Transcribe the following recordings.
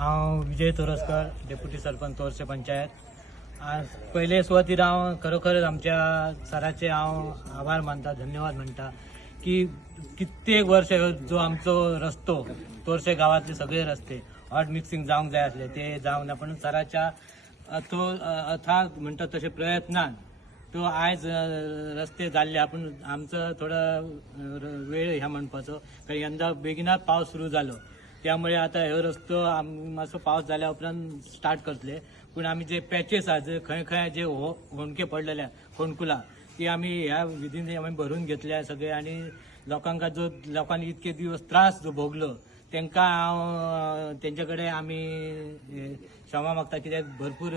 हांव विजय तोरसकर, डेप्युटी सरपंच तोरसे पंचायत। आज पहिले सुवातीर हांव खरोखरच आमच्या सराचे हांव आभार मानता, धन्यवाद म्हणटा की कित्येक वर्ष जो आमचो रस्तो तोरसे गावातले सगळे रस्ते हॉट मिक्सिंग जावंक जाय आसले ते जावंक ना, पण सराच्या तो अथाक म्हणटा तसे प्रयत्नान तो आज रस्ते जाल्ले। आपण आमचं थोडं वेळ ह्या म्हणपाचो कारण यंदा बेगिनाच पावस सुरू झालो, त्यामुळे आता हे रस्तो मातसो पावस जाल्या उपरांत स्टार्ट करतले। पण आम्ही जे पॅचेस आहात जे खंय खंय जे होणके पडलेल्या फोणकुला ती आम्ही ह्या विधीन आम्ही भरून घेतल्या सगळे, आणि लोकांनी इतके दिवस त्रास जो भोगलो त्यांना हांव त्यांच्याकडे आम्ही क्षमा मागता, कित्याक भरपूर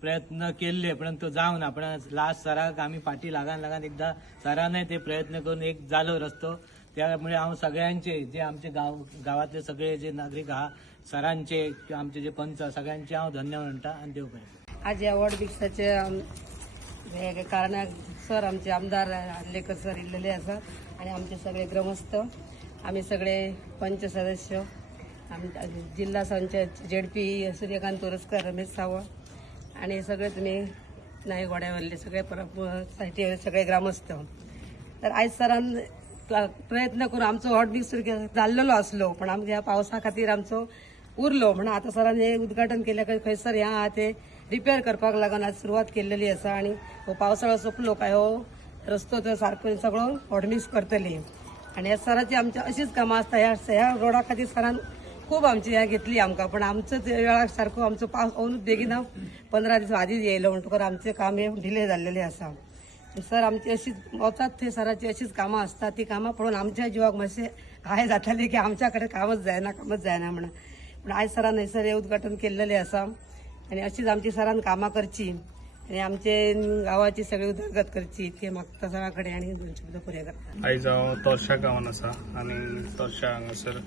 प्रयत्न केले पण तो जावं ना। पण लास्ट सराक आम्ही पाठी लागून एकदा सराने ते प्रयत्न करून एक जालो रस्तो। त्यामुळे हांव सगळ्यांचे जे आमचे गावातले सगळे जे नागरिक आहा सरांचे किंवा आमचे जे पंच सगळ्यांचे हांव धन्यवाद म्हणटा आणि देव बरें। आज या वॉर्ड मिक्साचे कारणाक सर आमचे आमदार हल्लेकर सर इल्लेले आसा आणि आमचे सगळे ग्रामस्थ, आम्ही सगळे पंच सदस्य, जिल्हा पंचायत जेडपी सूर्यकांत तोरसकर, रमेश सावंत आणि सगळे तुम्ही नाईक वाड्यावरले सगळे साहित्य सगळे ग्रामस्थ। तर आज सरान प्रयत्न करून आमचो हॉट मिक्स जाल्लेलो असलो पण आमच्या ह्या पावसा खातीर आमचो उरलो म्हणून आता सरान हे उद्घाटन केल्या खंयसर ह्या हा ते रिपेअर करपाक लागून आज सुरवात केलेली आसा आणि हो पावसाळो सोंपलो काय हो रस्तो तो सारको सगळो हॉट मिक्स करतली। आणि ह्या सराची आमच्या अशीच कामां आसता, ह्या रोडा खातीर सरान खूब आमची ह्या घेतली आमकां, पण आमचो वेळाक सारको आमचो पावस ओनूच बेगीना 15 दीस आदीच येयलो म्हणटकूच आमचे काम हे डिले जाल्लेले आसा। सर आमची अशीच वतात थंय सराची अशीच कामां आसतात, ती कामां पळोवन आमच्या जिवाक मातशें हाय जाताले की आमच्या कडेन कामच जायना म्हणून। पण आयज सरान हयसर हे उद्घाटन केल्लेले आसा आणि अशीच आमची सरान कामां करची आणि आमचे गावाची सगळी उदरगत करची इतके मागता सरा कडेन आणि 2 शब्द पुरे करता। आयज हांव तोरशा गांवांत आसा आणि तोरशा हांगासर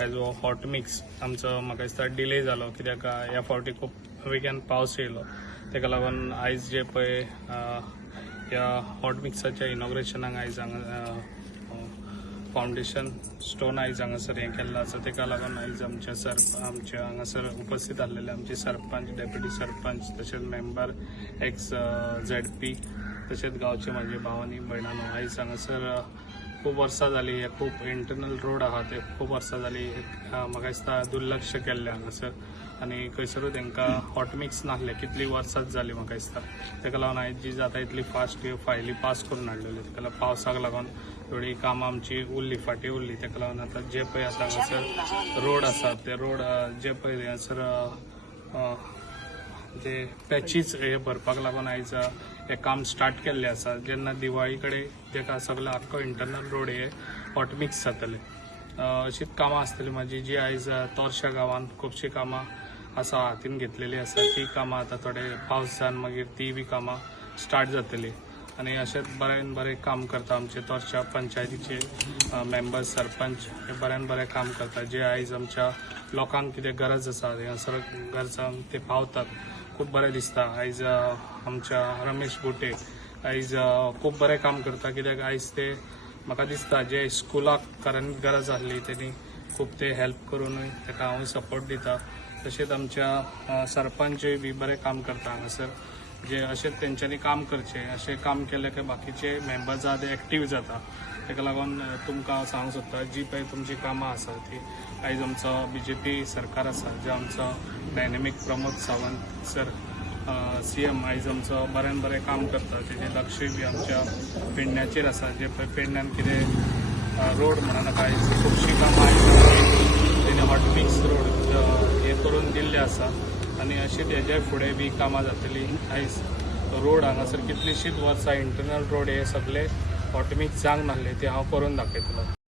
आयज हो हॉट मिक्स आमचो म्हाका दिसता डिले जालो, कित्याक ह्या फावटी खूब वेगान पावस येयलो, तेका लागून आयज जे पळय ह्या हॉट मिक्साच्या इनॉग्रेशनाक आयज हांगा फावंडेशन स्टोन आयज हांगासर हें केल्लो आसा, तेका लागून आयज आमच्या हांगासर उपस्थित आसलेले आमचे सरपंच, डेप्युटी सरपंच, तशेंच मेंबर, एक्स झेडपी, तशेंच गांवचे म्हाजे भावांनी भयणांनो आयज हांगासर खूब वर्सां जालीं हे खूब इंटरनल रोड आहा ते खूब वर्सां जालीं म्हाका दिसता दुर्लक्ष केल्ले हांगासर, आणि खंयसरूच तांकां हॉट मिक्स नासले कितलीं वर्सांच जालीं म्हाका दिसता। तेका लागून आयज जी जाता इतली फास्ट फायली पास करून हाडलेल्यो, तेका लागून पावसाक लागून थोडी कामां आमची फाटी उरली। तेका लागून आतां जे पळय आतां हांगासर रोड आसा ते रोड जे पळय हांगासर जे पॅचीस हे भरपाक लागून आयज हे काम स्टार्ट केल्ले आसा। जेन्ना दिवाळी कडेन तेका सगळो आख्खो इंटरनल रोड हे हॉट मिक्स जातले, अशीच कामां आसतली म्हाजी जी आयज तोरशा गांवांत खुबशीं कामां आसा हातीन घेतलेली आसा। ती कामां आतां थोडे पावस जावन मागीर ती बी कामां स्टार्ट जातली आणि अशेंच बरें बरें काम करता आमचे तोरशा पंचायतीचे मेंबर्स, सरपंच हे बरें काम करता, जे आयज आमच्या लोकांक कितें गरज आसा हांगासर गरजांक ते पावतात। खूब बरें दिसता। आयज आमच्या रमेश बुटे आयज खूब बरें काम करता, कित्याक आयज ते म्हाका दिसता जे स्कुलाक कारण गरज आसली तेणी खूब ते हेल्प करून ताका हांव सपोर्ट दिता। तशेंच आमच्या सरपंचूय बी बरें काम करता हांगासर, जे अशेंच तेंच्यांनी काम करचें, अशें काम केलें की बाकीचे मेंबर्स आहा ते एक्टीव जाता। तेका लागून तुमकां हांव सांगूंक सोदता जी पळय तुमची कामां आसा ती आयज आमचो BJP सरकार आसा, जे आमचो डायनेमीक प्रमोद सावंत सर CM आयज आमचो बरें काम करता, तेजें लक्षूय बी आमच्या पेडण्याचेर आसा। जे पळय पेडण्यान कितें रोड म्हणा नाका आयज खुबशीं कामां आयज तेणें हॉट मिक्स रोड हे करून दिल्ले आसा आणि अशीच हेजे फुडें बी कामां जातली। आयज रोड हांगासर कितलींशींच वर्सां इंटरनल रोड हे सगळे हॉट मिक्स जावंक नासले ते हांव करून दाखयतलो।